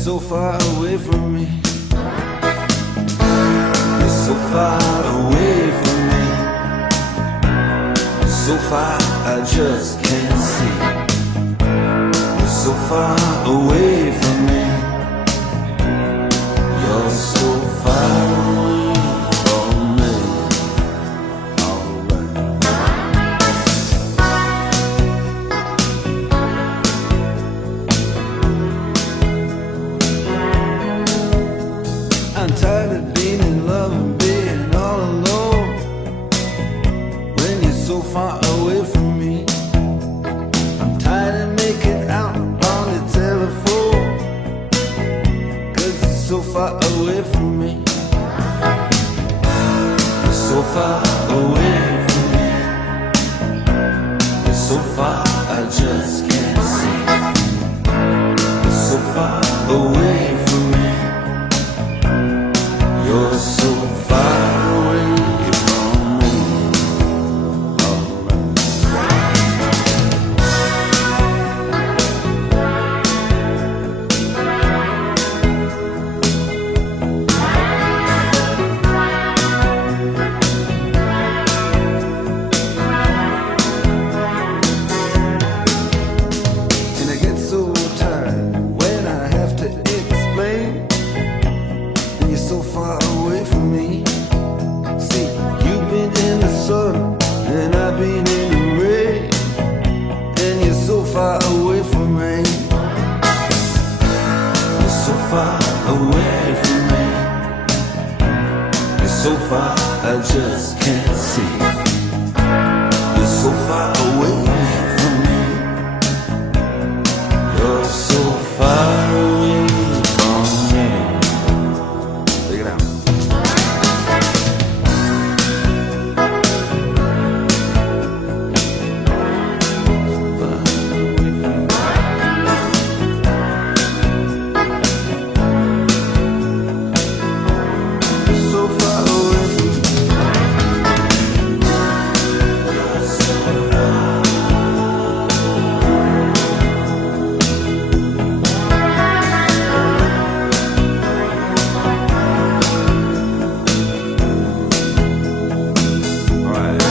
so far away from me. You're so far away from me. So far I just can't see. You're so far away from me. You're so far away from me. I'm tired of being in love and being all alone when you're so far away from me. I'm tired of making out on the telephone 'cause you're so far away from me. You're so far away from me. You're so far I just can't see. You're so far away from me. You're so far away from me. And I get so tired when I have to explain. And you're so far away from me. See, you've been in the sun and I've been in the rain. And you're so far away from me. You're so far away from me. You're so far I just can't see. You're so far away from me. You're so far away from me. Take it out. So far away from me. Alright.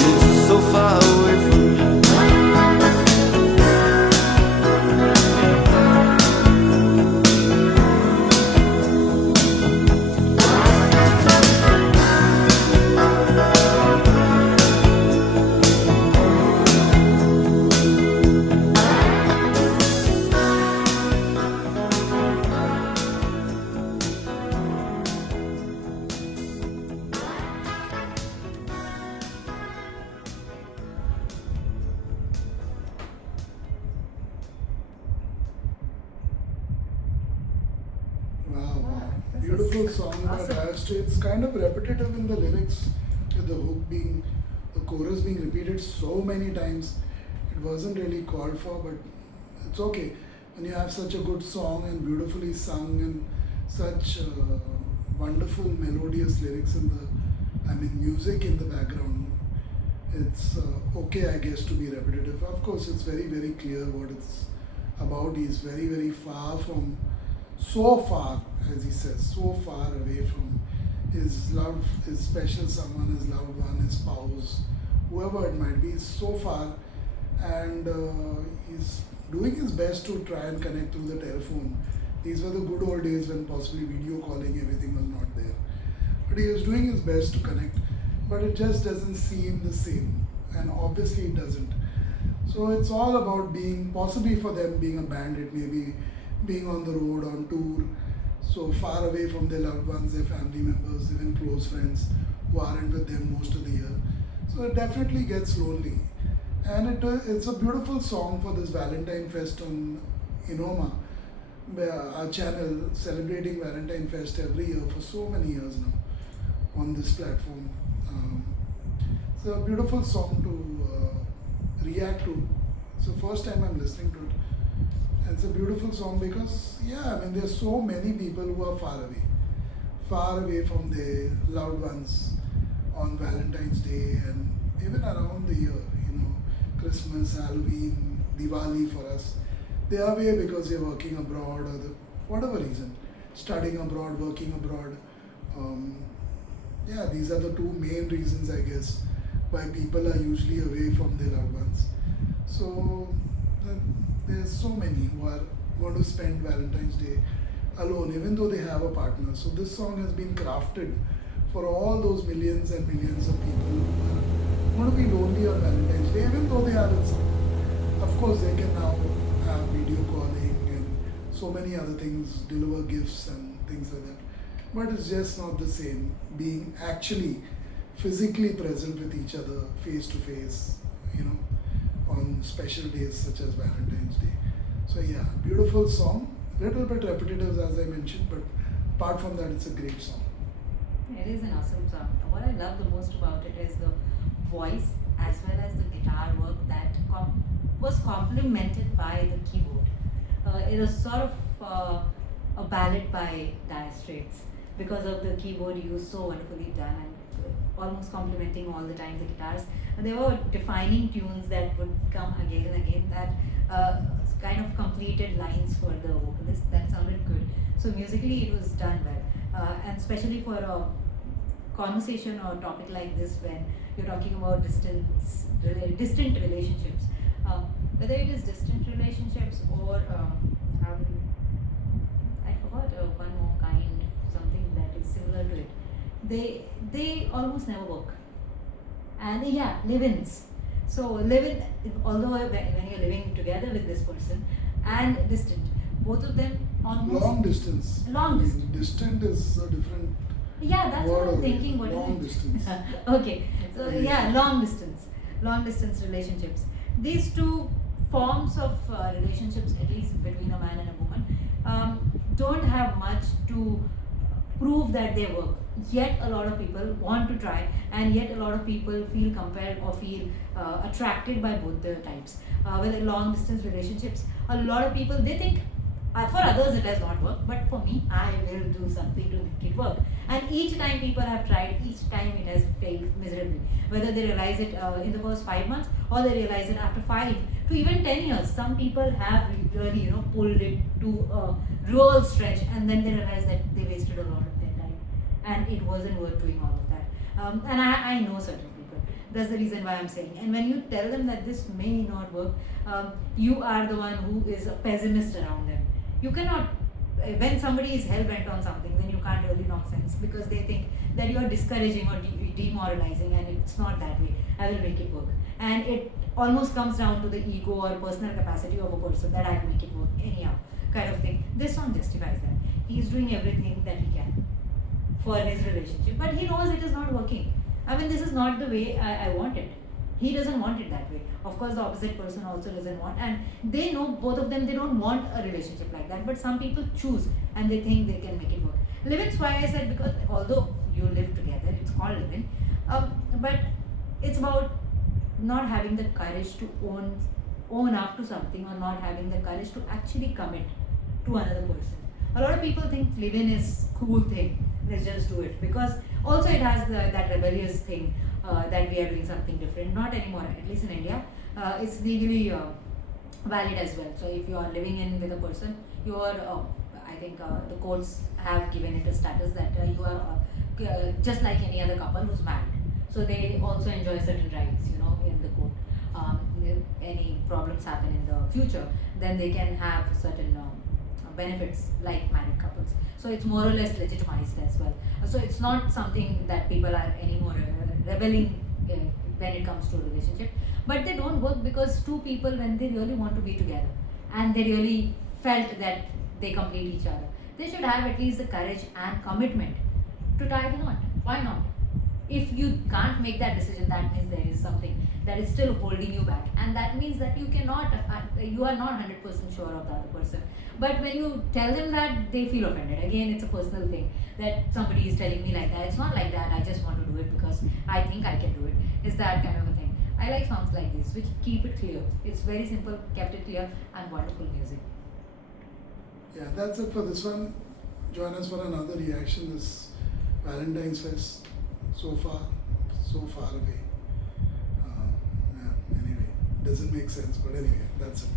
You're just so far away from me. Wow, beautiful song by STRAITS. It's kind of repetitive in the lyrics, with the hook being, the chorus being repeated so many times. It wasn't really called for, but it's okay. When you have such a good song and beautifully sung and such wonderful melodious lyrics in the, music in the background, it's okay, I guess, to be repetitive. Of course, it's very, very clear what it's about. He's very, very far from, so far, as he says, so far away from his love, his special someone, his loved one, his spouse, whoever it might be, is so far, and he's doing his best to try and connect through the telephone. These were the good old days when possibly video calling, everything was not there. But he was doing his best to connect, but it just doesn't seem the same, and obviously it doesn't. So it's all about being, possibly for them being a band, it may be being on the road, on tour, so far away from their loved ones, their family members, even close friends who aren't with them most of the year. So it definitely gets lonely. And it's a beautiful song for this Valentine Fest on Enoma, our channel celebrating Valentine Fest every year for so many years now on this platform. It's a beautiful song to react to. It's the first time I'm listening to it. And it's a beautiful song because, there's so many people who are far away from their loved ones on Valentine's Day and even around the year, Christmas, Halloween, Diwali for us. They are away because they're working abroad or whatever reason, studying abroad, working abroad. Um, yeah, these are the two main reasons, I guess, why people are usually away from their loved ones. So there's so many who are going to spend Valentine's Day alone, even though they have a partner. So this song has been crafted for all those millions and millions of people who are going to be lonely on Valentine's Day, even though they are with someone. Of course, they can now have video calling and so many other things, deliver gifts and things like that. But it's just not the same being actually physically present with each other face to face, on special days such as Valentine's Day. So yeah, beautiful song, little bit repetitive as I mentioned, but apart from that, it's a great song. It is an awesome song. What I love the most about it is the voice as well as the guitar work that was complemented by the keyboard. It was sort of a ballad by Dire Straits because of the keyboard used so wonderfully done and almost complementing all the time the guitars. And they were defining tunes that would come again and again that kind of completed lines for the vocalist that sounded good. So musically it was done well, and especially for a conversation or a topic like this when you're talking about distant relationships, whether it is distant relationships or I forgot one more kind, something that is similar to it. They almost never work, and yeah, live-ins. So live-in, although when you're living together with this person and distant, both of them almost Long distance. Long distance. Distant is a different Yeah, that's word what I'm over thinking. here. What is Long it? distance. Okay, so yeah, long distance relationships. These two forms of relationships, at least between a man and a woman, don't have much to prove that they work. Yet a lot of people want to try, and yet a lot of people feel compelled or feel attracted by both the types. With long distance relationships, a lot of people, they think for others it has not worked, but for me, I will do something to make it work. And each time people have tried, each time it has failed miserably. Whether they realize it in the first 5 months or they realize it after 5 to even 10 years. Some people have really, pulled it to a real stretch, and then they realize that they wasted a lot of their time and it wasn't worth doing all of that. And I know certain people. That's the reason why I'm saying. And when you tell them that this may not work, you are the one who is a pessimist around them. You cannot, when somebody is hell-bent on something, then you can't really knock sense because they think that you are discouraging or demoralizing, and it's not that way. I will make it work. And it almost comes down to the ego or personal capacity of a person that I will make it work anyhow, kind of thing. This song justifies that. He is doing everything that he can for his relationship, but he knows it is not working. I mean, this is not the way I want it. He doesn't want it that way. Of course, the opposite person also doesn't want, and they know, both of them, they don't want a relationship like that, but some people choose and they think they can make it work. Live-in's why I said, because although you live together, it's called live-in, but it's about not having the courage to own up to something, or not having the courage to actually commit to another person. A lot of people think live-in is cool thing, let's just do it, because also it has that rebellious thing that we are doing something different. Not anymore, at least in India. It's legally valid as well. So if you are living in with a person, you are, I think the courts have given it a status that you are just like any other couple who's married. So they also enjoy certain rights, in the court. If any problems happen in the future, then they can have certain benefits like married couples. So it's more or less legitimized as well. So it's not something that people are anymore rebelling when it comes to a relationship. But they don't work because two people, when they really want to be together and they really felt that they complete each other, they should have at least the courage and commitment to tie the knot. Why not? If you can't make that decision, that means there is something that is still holding you back, and that means that you are not 100% sure of the other person. But when you tell them that, they feel offended. Again, it's a personal thing that somebody is telling me like that. It's not like that. I just want to do it because I think I can do it. It's that kind of a thing. I like songs like this, which keep it clear. It's very simple, kept it clear, and wonderful music. Yeah, that's it for this one. Join us for another reaction this Valentine's Fest. So far away. Yeah, anyway, doesn't make sense, but anyway, that's it.